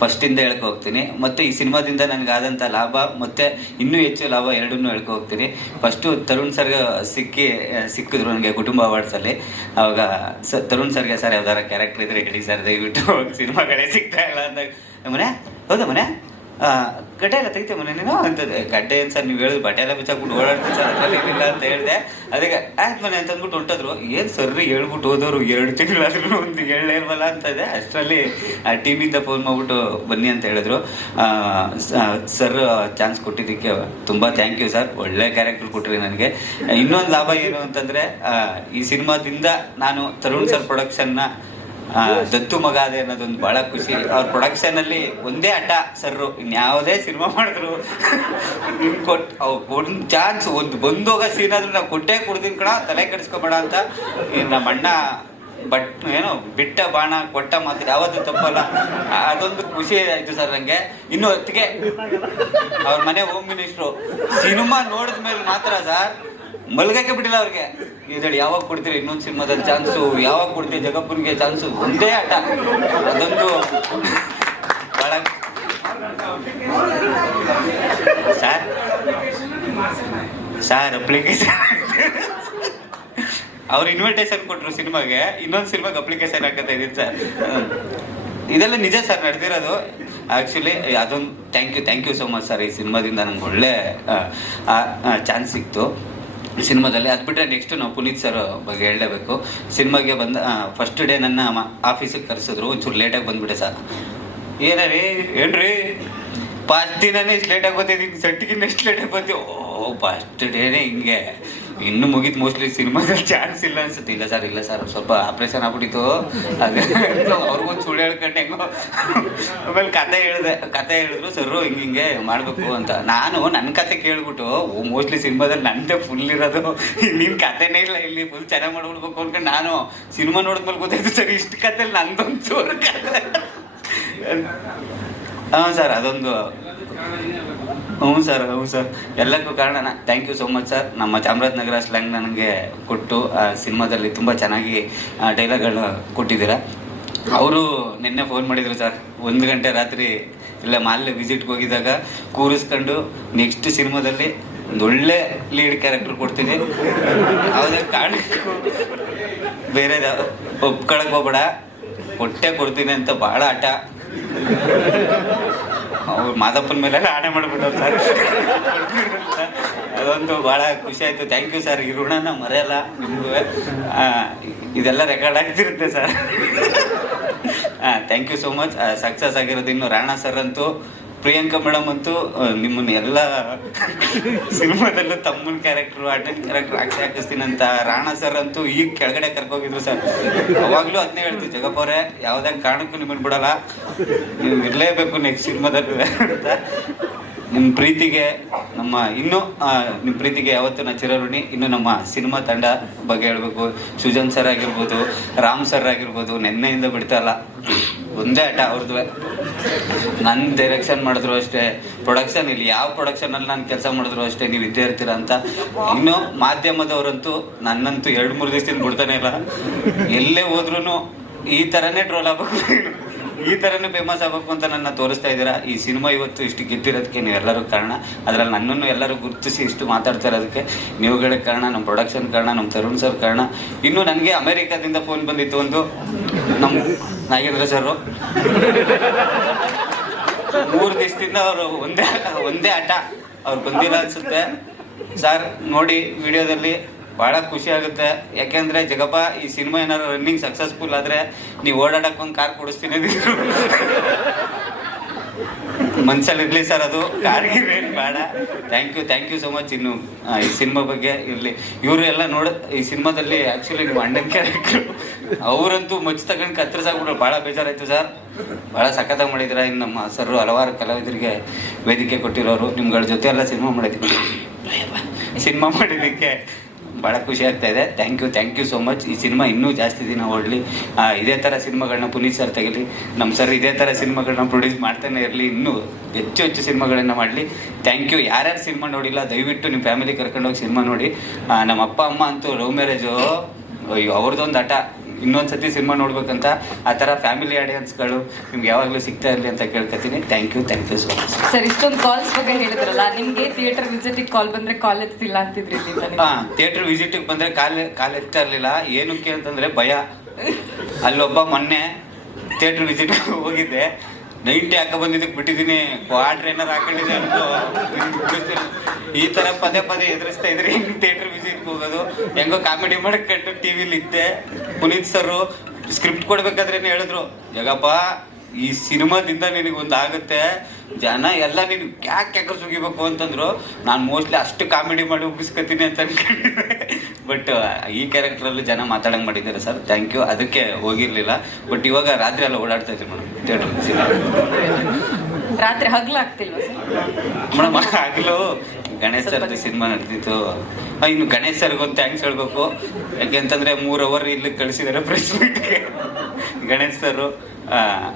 ಫಸ್ಟಿಂದ ಹೇಳ್ಕೊ ಹೋಗ್ತೀನಿ. ಮತ್ತು ಈ ಸಿನಿಮಾದಿಂದ ನನಗಾದಂಥ ಲಾಭ ಮತ್ತು ಇನ್ನೂ ಹೆಚ್ಚು ಲಾಭ ಎರಡನ್ನೂ ಹೇಳ್ಕೊ ಹೋಗ್ತೀನಿ. ಫಸ್ಟು ತರುಣ್ ಸರ್ಗೆ ಸಿಕ್ಕಿದ್ರು ನನಗೆ ಕುಟುಂಬ ಅವಾರ್ಡ್ಸಲ್ಲಿ. ಆವಾಗ ತರುಣ್ ಸರ್ಗೆ ಸರ್ ಯಾವ್ದಾರ ಕ್ಯಾರೆಕ್ಟರ್ ಇದ್ರೆ ಹೇಳಿ ಸರ್, ದಯವಿಟ್ಟು ಸಿನಿಮಾಗಳೇ ಸಿಗ್ತಾ ಇಲ್ಲ ಅಂದಾಗ ಮನೆ ಹೌದಾ ಮನೆ ಗಡ್ಡೆ ಎಲ್ಲ ತೆಗಿತೆ ಮನೆ ನೀನು ಅಂತದೆ. ಗಡ್ಡೆ ಏನು ಸರ್ ನೀವು ಹೇಳಿದ್ರು ಬಟ್ಟೆ ಎಲ್ಲ ಬಿಚ್ಚಾಕ್ಬಿಟ್ಟು ಓಡಾಡ್ತೀನಿ ಸರ್ ಅದರಲ್ಲಿ ಏನಿಲ್ಲ ಅಂತ ಹೇಳಿದೆ. ಅದಕ್ಕೆ ಆಯ್ತು ಮನೆ ಅಂತ ಅಂದ್ಬಿಟ್ಟು ಹೊಂಟೋದ್ರು. ಏನು ಸರ್ರಿ ಹೇಳ್ಬಿಟ್ಟು ಹೋದವರು 2 ತಿಂಗಳಾದ್ರೂ ಒಂದು ಹೇಳಲೇ ಇಲ್ವಲ್ಲ ಅಂತದೆ. ಅಷ್ಟರಲ್ಲಿ ಟೀಮಿಂದ ಫೋನ್ ಮಾಡ್ಬಿಟ್ಟು ಬನ್ನಿ ಅಂತ ಹೇಳಿದ್ರು. ಸರ್ ಚಾನ್ಸ್ ಕೊಟ್ಟಿದ್ದಕ್ಕೆ ತುಂಬ ಥ್ಯಾಂಕ್ ಯು ಸರ್. ಒಳ್ಳೆ ಕ್ಯಾರೆಕ್ಟರ್ ಕೊಟ್ರಿ ನನಗೆ. ಇನ್ನೊಂದು ಲಾಭ ಏನು ಅಂತಂದರೆ ಈ ಸಿನಿಮಾದಿಂದ ನಾನು ತರುಣ್ ಸರ್ ಪ್ರೊಡಕ್ಷನ್ನ ದತ್ತು ಮಗ ಅದೇ ಅನ್ನೋದೊಂದು ಭಾಳ ಖುಷಿ. ಅವ್ರ ಪ್ರೊಡಕ್ಷನಲ್ಲಿ ಒಂದೇ ಅಡ್ಡ ಸರ್ರು, ಇನ್ಯಾವುದೇ ಸಿನಿಮಾ ಮಾಡಿದ್ರು ಒಂದು ಚಾನ್ಸ್ ಒಂದು ಬಂದೋಗೋ ಸೀನ್ ಆದ್ರೂ ನಾವು ಕೊಟ್ಟೇ ಕೊಡ್ತೀನಿ ಕಣ, ತಲೆ ಕೆಡಿಸ್ಕೊಬೇಡ ಅಂತ. ನಮ್ಮ ಅಣ್ಣ ಏನೋ ಬಿಟ್ಟ ಬಾಣ ಕೊಟ್ಟ ಮಾತ್ರ ಯಾವತ್ತೂ ತಪ್ಪಲ್ಲ. ಅದೊಂದು ಖುಷಿ ಆಯಿತು ಸರ್ ನನಗೆ. ಇನ್ನು ಹೊತ್ತಿಗೆ ಅವ್ರ ಮನೆ ಹೋಮ್ ಮಿನಿಸ್ಟ್ರು ಸಿನಿಮಾ ನೋಡಿದ ಮೇಲೆ ಮಾತ್ರ ಸರ್ ಮಲ್ಗಕ್ಕೆ ಬಿಟ್ಟಿಲ್ಲ ಅವ್ರಿಗೆ. ಇದ್ರಲ್ಲಿ ಯಾವಾಗ ಕೊಡ್ತೀರಿ ಇನ್ನೊಂದು ಸಿನಿಮಾದಲ್ಲಿ ಚಾನ್ಸು, ಯಾವಾಗ ಕೊಡ್ತೀರಿ ಜಗಪ್ಪನಿಗೆ ಚಾನ್ಸು, ಒಂದೇ ಆಟ. ಅದೊಂದು ಭಾಳ ಸರ್ ಅಪ್ಲಿಕೇಶನ್ ಅವ್ರು ಇನ್ವಿಟೇಷನ್ ಕೊಟ್ಟರು ಸಿನಿಮಾಗೆ, ಇನ್ನೊಂದು ಸಿನಿಮಾಗೆ ಅಪ್ಲಿಕೇಶನ್ ಹಾಕತ್ತಾ ಇದ್ದೀನಿ ಸರ್. ಇದೆಲ್ಲ ನಿಜ ಸರ್ ನಡೆದಿರೋದು. ಆ್ಯಕ್ಚುಲಿ ಅದೊಂದು thank you so much sir. ಈ ಸಿನಿಮಾದಿಂದ ನಂಗೆ ಒಳ್ಳೆ ಚಾನ್ಸ್ ಸಿಕ್ತು ಸಿನಿಮಾದಲ್ಲಿ. ಅದು ಬಿಟ್ಟರೆ ನೆಕ್ಸ್ಟು ನಾವು ಪುನೀತ್ ಸರ್ ಬಗ್ಗೆ ಹೇಳಲೇಬೇಕು. ಸಿನಿಮಾಗೆ ಬಂದ ಫಸ್ಟ್ ಡೇ ನನ್ನ ಆಫೀಸಿಗೆ ಕರೆಸಿದ್ರು. ಒಂಚೂರು ಲೇಟಾಗಿ ಬಂದುಬಿಟ್ಟೆ ಸರ್. ಏನಾರೀ ಏನ್ರಿ ಫಸ್ಟ್ ದಿನನೇ ಇಷ್ಟು ಲೇಟಾಗಿ ಬಂದಿದ್ದೀನಿ, ಸೆಟ್ಗಿನ್ನ ಎಷ್ಟು ಲೇಟಾಗಿ ಬಂದು ಫಸ್ಟ್ ಡೇನೇ ಹಿಂಗೆ. ಇನ್ನೂ ಮುಗೀತು ಮೋಸ್ಟ್ಲಿ ಸಿನಿಮಾದಲ್ಲಿ ಚಾನ್ಸ್ ಇಲ್ಲ ಅನ್ಸುತ್ತೆ. ಇಲ್ಲ ಸರ್ ಸ್ವಲ್ಪ ಆಪ್ರೇಷನ್ ಆಗ್ಬಿಟ್ಟಿತ್ತು. ಅದೇ ಅವ್ರಿಗೊಂದು ಸುಳ್ಳು ಹೇಳ್ಕೊಂಡು ಹೆಂಗೋ ಆಮೇಲೆ ಕತೆ ಹೇಳಿದ್ರು ಸರ್ ಹಿಂಗೆ ಮಾಡಬೇಕು ಅಂತ. ನಾನು ನನ್ನ ಕತೆ ಕೇಳ್ಬಿಟ್ಟು ಮೋಸ್ಟ್ಲಿ ಸಿನಿಮಾದಲ್ಲಿ ನನ್ನದೇ ಫುಲ್ ಇರೋದು, ನಿನ್ನ ಕತೆನೇ ಇಲ್ಲ ಇಲ್ಲಿ ಫುಲ್ ಚೆನ್ನಾಗಿ ಮಾಡ್ಬಿಡ್ಬೇಕು ಅನ್ಕೊಂಡು ನಾನು ಸಿನಿಮಾ ನೋಡಿದ್ಮೇಲೆ ಗೊತ್ತಾಯ್ತು ಸರ್ ಇಷ್ಟು ಕತೆಲಿ ನಂದೊಂದು ಚೂರು ಕತೆ. ಹಾಂ ಸರ್ ಅದೊಂದು ಹ್ಞೂ ಸರ್ ಎಲ್ಲಕ್ಕೂ ಕಾರಣ thank you so much sir. ನಮ್ಮ ಚಾಮರಾಜನಗರ ಸ್ಲ್ಯಾಂಗ್ ನನಗೆ ಕೊಟ್ಟು ಸಿನಿಮಾದಲ್ಲಿ ತುಂಬ ಚೆನ್ನಾಗಿ ಡೈಲಾಗ್ಗಳು ಕೊಟ್ಟಿದ್ದೀರ. ಅವರು ನಿನ್ನೆ ಫೋನ್ ಮಾಡಿದರು ಸರ್ 1 ಗಂಟೆ ರಾತ್ರಿ ಇಲ್ಲ ಮಾಲ್ಯ ವಿಸಿಟ್ಗೆ ಹೋಗಿದ್ದಾಗ ಕೂರಿಸ್ಕೊಂಡು ನೆಕ್ಸ್ಟ್ ಸಿನಿಮಾದಲ್ಲಿ ಒಂದು ಒಳ್ಳೆ ಲೀಡ್ ಕ್ಯಾರೆಕ್ಟರ್ ಕೊಡ್ತೀನಿ, ಯಾವುದೇ ಕಾರಣಕ್ಕೂ ಬೇರೆ ಒಪ್ಕೊಳಕ್ಕೆ ಹೋಗ್ಬೇಡ, ಕೊಟ್ಟೆ ಕೊಡ್ತೀನಿ ಅಂತ ಭಾಳ ಹಠ. ಅವ್ರು ಮಾದಪ್ಪನ ಮೇಲೆ ಆಣೆ ಮಾಡಿಬಿಟ್ಟವ್ರು ಸರ್. ಅದೊಂದು ಭಾಳ ಖುಷಿ ಆಯಿತು. Thank you sir. ಈ ಋಣನ ಮರೆಯಲ್ಲ ನಿಮಗೂ. ಇದೆಲ್ಲ ರೆಕಾರ್ಡ್ ಆಗ್ತಿರುತ್ತೆ sir. Thank you so much. Success ಆಗಿರೋದು ಇನ್ನು ರಾಣಾ ಸರ್ ಅಂತೂ, ಪ್ರಿಯಾಂಕಾ ಮೇಡಮ್ ಅಂತೂ ನಿಮ್ಮನ್ನ ಎಲ್ಲ ಸಿನಿಮಾದಲ್ಲೂ ತಮ್ಮನ ಕ್ಯಾರೆಕ್ಟ್ರು ಅಣ್ಣನ ಕ್ಯಾರೆಕ್ಟ್ರು ಹಾಕಿಸ್ತೀನಿ ಅಂತ. ರಾಣಾ ಸರ್ ಅಂತೂ ಈಗ ಕೆಳಗಡೆ ಕರ್ಕೋಗಿದ್ರು ಸರ್. ಅವಾಗಲೂ ಅದನ್ನೇ ಹೇಳ್ತೀವಿ, ಜಗಪ್ಪ ಅವರೇ ಯಾವುದೇ ಕಾರಣಕ್ಕೂ ನಿಮ್ಮನ್ನು ಬಿಡಲ್ಲ, ನೀವು ಇರಲೇಬೇಕು ನೆಕ್ಸ್ಟ್ ಸಿನಿಮಾದಲ್ಲಿ ಅಂತ. ನಿಮ್ಮ ಪ್ರೀತಿಗೆ ನಿಮ್ಮ ಪ್ರೀತಿಗೆ ಯಾವತ್ತೂ ನಾ ಚಿರಋಣಿ. ಇನ್ನು ನಮ್ಮ ಸಿನಿಮಾ ತಂಡ ಬಗ್ಗೆ ಹೇಳಬೇಕು. ಸುಜನ್ ಸರ್ ಆಗಿರ್ಬೋದು, ರಾಮ್ ಸರ್ ಆಗಿರ್ಬೋದು, ನೆನ್ನೆಯಿಂದ ಬಿಡ್ತಾ ಇಲ್ಲ, ಒಂದೇ ಆಟ ಅವ್ರದ್ದು. ನನ್ನ ಡೈರೆಕ್ಷನ್ ಮಾಡಿದ್ರು ಅಷ್ಟೇ, ಪ್ರೊಡಕ್ಷನ್ ಇಲ್ಲಿ ಯಾವ ಪ್ರೊಡಕ್ಷನಲ್ಲಿ ನಾನು ಕೆಲಸ ಮಾಡಿದ್ರು ಅಷ್ಟೇ ನೀವು ಇದ್ದೇ ಇರ್ತೀರ ಅಂತ. ಇನ್ನು ಮಾಧ್ಯಮದವರಂತೂ ನನ್ನಂತೂ 2-3 ದಿವಸದಿಂದ ಬಿಡ್ತಾನೆ ಇಲ್ಲ. ಎಲ್ಲೇ ಹೋದ್ರೂ ಈ ಥರನೇ ಟ್ರೋಲ್ ಆಗಬೇಕು, ಈ ಥರನೇ ಫೇಮಸ್ ಆಗಬೇಕು ಅಂತ ನನ್ನ ತೋರಿಸ್ತಾ ಇದ್ದೀರಾ. ಈ ಸಿನಿಮಾ ಇವತ್ತು ಇಷ್ಟು ಗೆದ್ದಿರೋದಕ್ಕೆ ನೀವೆಲ್ಲರೂ ಕಾರಣ. ಅದರಲ್ಲಿ ನನ್ನನ್ನು ಎಲ್ಲರೂ ಗುರುತಿಸಿ ಇಷ್ಟು ಮಾತಾಡ್ತಾ ಇರೋದಕ್ಕೆ ನೀವುಗಳೇ ಕಾರಣ, ನಮ್ಮ ಪ್ರೊಡಕ್ಷನ್ ಕಾರಣ, ನಮ್ಮ ತರುಣ್ ಸರ್ ಕಾರಣ. ಇನ್ನು ನನಗೆ ಅಮೇರಿಕಾದಿಂದ ಫೋನ್ ಬಂದಿತ್ತು ಒಂದು, ನಮ್ಮ ನಾಗೇಂದ್ರ ಸರು 3 ದಿವಸದಿಂದ ಅವರು ಒಂದೇ ಆಟ ಅವ್ರು ಬಂದಿಲ್ಲ ಅನಿಸುತ್ತೆ ಸರ್. ನೋಡಿ ವಿಡಿಯೋದಲ್ಲಿ ಭಾಳ ಖುಷಿ ಆಗುತ್ತೆ. ಯಾಕೆಂದರೆ ಜಗಪ್ಪ ಈ ಸಿನಿಮಾ ಏನಾದ್ರು ರನ್ನಿಂಗ್ ಸಕ್ಸಸ್ಫುಲ್ ಆದರೆ ನೀವು ಓಡಾಡಕ್ಕೊಂದು ಕಾರ್ ಕೊಡಿಸ್ತೀನಿ ಮನ್ಸಲ್ಲಿರಲಿ ಸರ್. ಅದು ಕಾರ್ಗೆ ರೇಟ್ ಬೇಡ. Thank you so much. ಇನ್ನು ಈ ಸಿನಿಮಾ ಬಗ್ಗೆ ಇರಲಿ. ಇವರು ಎಲ್ಲ ಈ ಸಿನಿಮಾದಲ್ಲಿ ಆ್ಯಕ್ಚುಲಿ ನೀವು ಅಣ್ಣನ ಕ್ಯಾರೆಕ್ಟ್ರು ಅವರಂತೂ ಮಚ್ಚು ತಗೊಂಡು ಕತ್ತರಿಸಾಗ್ಬಿಟ್ರು. ಭಾಳ ಬೇಜಾರಾಯಿತು ಸರ್. ಭಾಳ ಸಖತ್ತಾಗಿ ಮಾಡಿದ್ದೀರ. ಇನ್ನು ನಮ್ಮ ಸರ್ ಹಲವಾರು ಕಲಾವಿದರಿಗೆ ವೇದಿಕೆ ಕೊಟ್ಟಿರೋರು, ನಿಮ್ಗಳ ಜೊತೆ ಎಲ್ಲ ಸಿನಿಮಾ ಮಾಡಿದ್ದಕ್ಕೆ ಭಾಳ ಖುಷಿ ಆಗ್ತಾ ಇದೆ. Thank you so much. ಈ ಸಿನಿಮಾ ಇನ್ನೂ ಜಾಸ್ತಿ ದಿನ ಓಡಲಿ, ಇದೇ ಥರ ಸಿನಿಮಾಗಳನ್ನ ಪುನೀತ್ ಸರ್ ತೆಗಲಿ, ನಮ್ಮ ಸರ್ ಇದೇ ಥರ ಸಿನಿಮಾಗಳನ್ನ ಪ್ರೊಡ್ಯೂಸ್ ಮಾಡ್ತಾನೆ ಇರಲಿ, ಇನ್ನೂ ಹೆಚ್ಚು ಸಿನಿಮಾಗಳನ್ನ ಮಾಡಲಿ. Thank you. ಯಾರ್ಯಾರು ಸಿನಿಮಾ ನೋಡಿಲ್ಲ ದಯವಿಟ್ಟು ನಿಮ್ಮ ಫ್ಯಾಮಿಲಿ ಕರ್ಕೊಂಡೋಗಿ ಸಿನಿಮಾ ನೋಡಿ. ನಮ್ಮ ಅಪ್ಪ ಅಮ್ಮ ಅಂತೂ ಲವ್ ಮ್ಯಾರೇಜು ಅವ್ರದ್ದೊಂದು ಆಟ ಇನ್ನೊಂದ್ಸತಿ ಸಿನಿಮಾ ನೋಡ್ಬೇಕಂತ ಆ ಥರ ಫ್ಯಾಮಿಲಿ ಆಡಿಯನ್ಸ್ಗಳು ನಿಮ್ಗೆ ಯಾವಾಗಲೂ ಸಿಗ್ತಾ ಇರಲಿ ಅಂತ ಕೇಳ್ಕೊತೀನಿ. Thank you so much. Sir, ಇಷ್ಟೊಂದು ಕಾಲ್ಸ್ ಬಗ್ಗೆ ಹೇಳಿದ್ರಲ್ಲ, ನಿಮ್ಗೆ ಥಿಯೇಟರ್ ವಿಸಿಟಿಗೆ ಕಾಲ್ ಬಂದ್ರೆ ಕಾಲ್ ಎತ್ತಿಲ್ಲ ಅಂತಿದ್ರಿ. ಥಿಯೇಟರ್ ವಿಸಿಟಿಗೆ ಬಂದ್ರೆ ಕಾಲ್ ಎತ್ತಾ ಇರಲಿಲ್ಲ. ಏನಕ್ಕೆ ಅಂತಂದ್ರೆ ಭಯ. ಅಲ್ಲೊಬ್ಬ ಮೊನ್ನೆ ಥಿಯೇಟರ್ ವಿಸಿಟ್ ಹೋಗಿದ್ದೆ, 90 ಹಾಕ ಬಂದಿದ್ದಕ್ಕೆ ಬಿಟ್ಟಿದ್ದೀನಿ, ಕ್ವಾರ್ಟರ್ ಏನಾರು ಹಾಕೊಂಡಿದ್ದೆ ಅಂತ ಈ ತರ ಪದೇ ಎದುರಿಸ್ತಾ ಇದ್ರೆ ಹೆಂಗ್ ಥಿಯೇಟರ್ ವಿಸಿಟ್ಗೆ ಹೋಗೋದು? ಹೆಂಗೋ ಕಾಮಿಡಿ ಮಾಡ್ಕೊಂಡು ಟಿವಿಲಿ ಇದ್ದೆ. ಪುನೀತ್ ಸರ್ ಸ್ಕ್ರಿಪ್ಟ್ ಕೊಡ್ಬೇಕಾದ್ರೆ ಹೇಳಿದ್ರು, ಜಗಪ್ಪ ಈ ಸಿನಿಮಾದಿಂದ ನಿನಗೊಂದು ಆಗುತ್ತೆ, ಜನ ಎಲ್ಲ ನೀನು ಯಾಕೆ ಸುಗಿಬೇಕು ಅಂತಂದ್ರು. ನಾನು ಮೋಸ್ಟ್ಲಿ ಅಷ್ಟು ಕಾಮಿಡಿ ಮಾಡಿ ಉಗಿಸ್ಕೊತೀನಿ ಅಂತ ಅನ್ಕೊಂಡಿದ್ದೆ. ಬಟ್ ಈ ಕ್ಯಾರೆಕ್ಟರಲ್ಲೂ ಜನ ಮಾತಾಡಂಗೆ ಮಾಡಿದ್ದಾರೆ ಸರ್, ಥ್ಯಾಂಕ್ ಯು. ಅದಕ್ಕೆ ಹೋಗಿರ್ಲಿಲ್ಲ. ಬಟ್ ಇವಾಗ ರಾತ್ರಿ ಎಲ್ಲ ಓಡಾಡ್ತಾ ಇದ್ದೀನಿ ಮೇಡಮ್ ಥಿಯೇಟರ್. ರಾತ್ರಿ ಹಗ್ಲಾಗ್ತಿಲ್ವಾ ಮೇಡಮ್? ಹಗಲು ಗಣೇಶ್ ಸರ್ದು ಸಿನಿಮಾ ನಡೆದಿತ್ತು. ಇನ್ನು ಗಣೇಶ್ ಸರ್ಗೊಂದು ಥ್ಯಾಂಕ್ಸ್ ಹೇಳ್ಬೇಕು. ಯಾಕೆಂತಂದ್ರೆ 3 ಅವರ್ ಇಲ್ಲಿ ಕಳಿಸಿದ್ದಾರೆ ಪ್ರೆಸ್ ಮೀಟ್ಗೆ. ಗಣೇಶ್ ಸರ್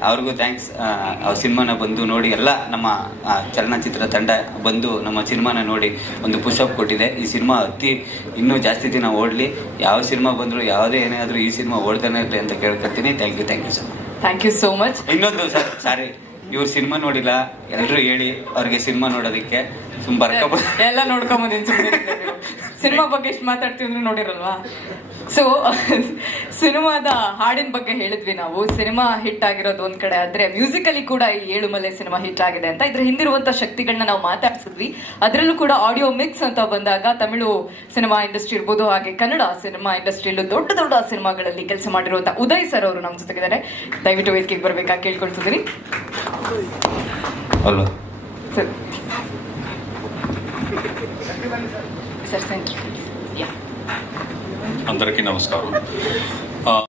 ಅವ್ರಿಗೂ ಥ್ಯಾಂಕ್ಸ್. ಅವ್ರ ಸಿನಿಮಾನ ಬಂದು ನೋಡಿ, ಎಲ್ಲ ನಮ್ಮ ಚಲನಚಿತ್ರ ತಂಡ ಬಂದು ನಮ್ಮ ಸಿನಿಮಾನ ನೋಡಿ ಒಂದು ಪುಷಪ್ ಕೊಟ್ಟಿದೆ. ಈ ಸಿನಿಮಾ ಇನ್ನೂ ಜಾಸ್ತಿ ದಿನ ಓಡಲಿ. ಯಾವ ಸಿನಿಮಾ ಬಂದರೂ ಯಾವುದೇ ಏನೇ ಆದರೂ ಈ ಸಿನಿಮಾ ಓಡ್ತಾನೆ ಇರಲಿ ಅಂತ ಕೇಳ್ಕೊತೀನಿ. Thank you sir. Thank you so much. ಇನ್ನೊಂದು ಸರ್, ಸಾರಿ, ಇವ್ರು ಸಿನಿಮಾ ನೋಡಿಲ್ಲ, ಎಲ್ಲರೂ ಹೇಳಿ ಅವ್ರಿಗೆ ಸಿನಿಮಾ ನೋಡೋದಕ್ಕೆ. ಎಲ್ಲ ನೋಡ್ಕೊಂಬಂದಿನಿ. ಸಿನಿಮಾ ಬಗ್ಗೆ ಎಷ್ಟು ಮಾತಾಡ್ತೀವಿ ಅಂದ್ರೆ ನೋಡಿರಲ್ವಾ? ಸೊ ಸಿನಿಮಾದ ಹಾಡಿನ ಬಗ್ಗೆ ಹೇಳಿದ್ವಿ ನಾವು. ಸಿನಿಮಾ ಹಿಟ್ ಆಗಿರೋದು ಒಂದ್ ಕಡೆ ಆದ್ರೆ, ಮ್ಯೂಸಿಕಲಿ ಕೂಡ ಈ ಏಳುಮಲೆ ಸಿನಿಮಾ ಹಿಟ್ ಆಗಿದೆ ಅಂತ. ಇದ್ರ ಹಿಂದಿರುವಂತ ಶಕ್ತಿಗಳನ್ನ ನಾವು ಮಾತಾಡ್ಸಿದ್ವಿ. ಅದರಲ್ಲೂ ಕೂಡ ಆಡಿಯೋ ಮಿಕ್ಸ್ ಅಂತ ಬಂದಾಗ ತಮಿಳು ಸಿನಿಮಾ ಇಂಡಸ್ಟ್ರಿ ಇರ್ಬೋದು, ಹಾಗೆ ಕನ್ನಡ ಸಿನಿಮಾ ಇಂಡಸ್ಟ್ರಿಯಲ್ಲೂ ದೊಡ್ಡ ದೊಡ್ಡ ಸಿನಿಮಾಗಳಲ್ಲಿ ಕೆಲಸ ಮಾಡಿರುವಂತ ಉದಯ್ ಸರ್ ಅವರು ನಮ್ಮ ಜೊತೆಗಿದ್ದಾರೆ. ದಯವಿಟ್ಟು ವೇದಿಕೆಗೆ ಬರ್ಬೇಕಾ ಕೇಳ್ಕೊಳ್ತಿದ್ದೀನಿ. Hello sir. Sir, centre. అందరికీ నమస్కారం.